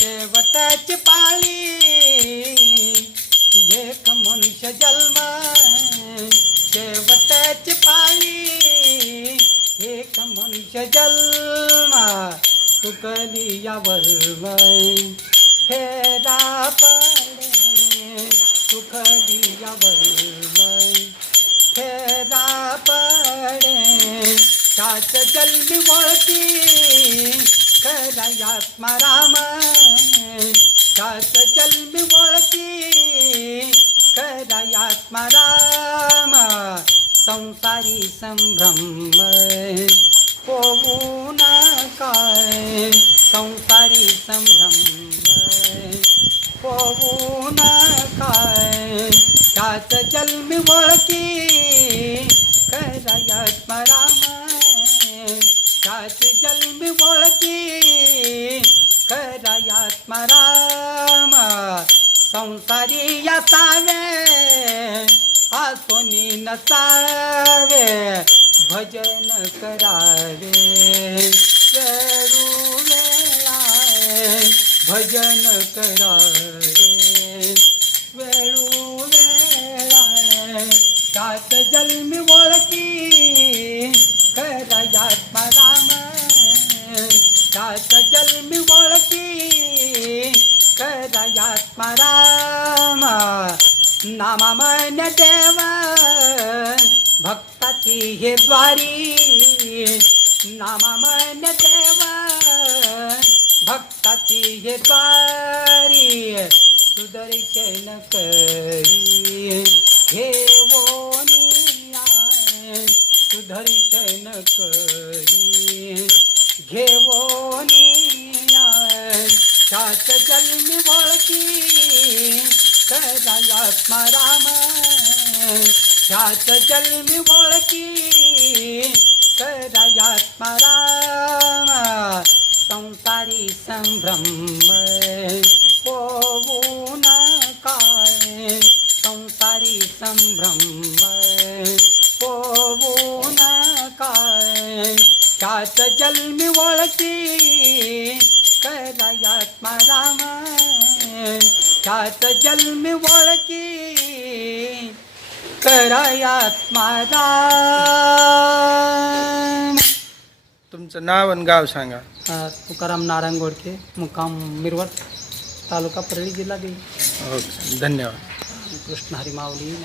शेवटाची पाळी. एक मनुष्य जन्म शेवटाची पाळी. एक मनुष्य जन्म तुकली यावर वय. फेरा पडे तुकली यावर वय. फेरा पडे सात जन्मी वळती खरयात्मा राम सात जन्मी ओळखी खरयात्मा राम. संसारी संभ्रम होऊ काय संसारी संभ्रम. होऊ काय त्यात जन्मी ओळखी. राम संसारी यासावे आसोनी नसावे भजन करावे. वेळू वेळाय भजन करावे. वेळू वेळाय त्यात जन्मी ओळखी खरयात्मा राम त्यात जन्मी ओळखी खरयात्मा राम नामा मन देव भक्ताची हे द्वारी नाम मन देव भक्ताची हे द्वारी सुदर्शन करी. हे ओनिया सुदर्शन करी. घेवोनिया सात जन्मी ओळखी कदायात्मा राम सात जन्मी ओळखी कदायात्मा राम संसारी संभ्रम होऊ काय? संसारी संभ्रम होऊ काय? त्यात जन्मी ओळखी जन्मी ओळखी. तुमचं नाव आणि गाव सांगा. तुकाराम नारायण गोडके मुक्काम मिरवट तालुका परळी जिल्हा बीड. ओके धन्यवाद. कृष्ण हरी माऊली.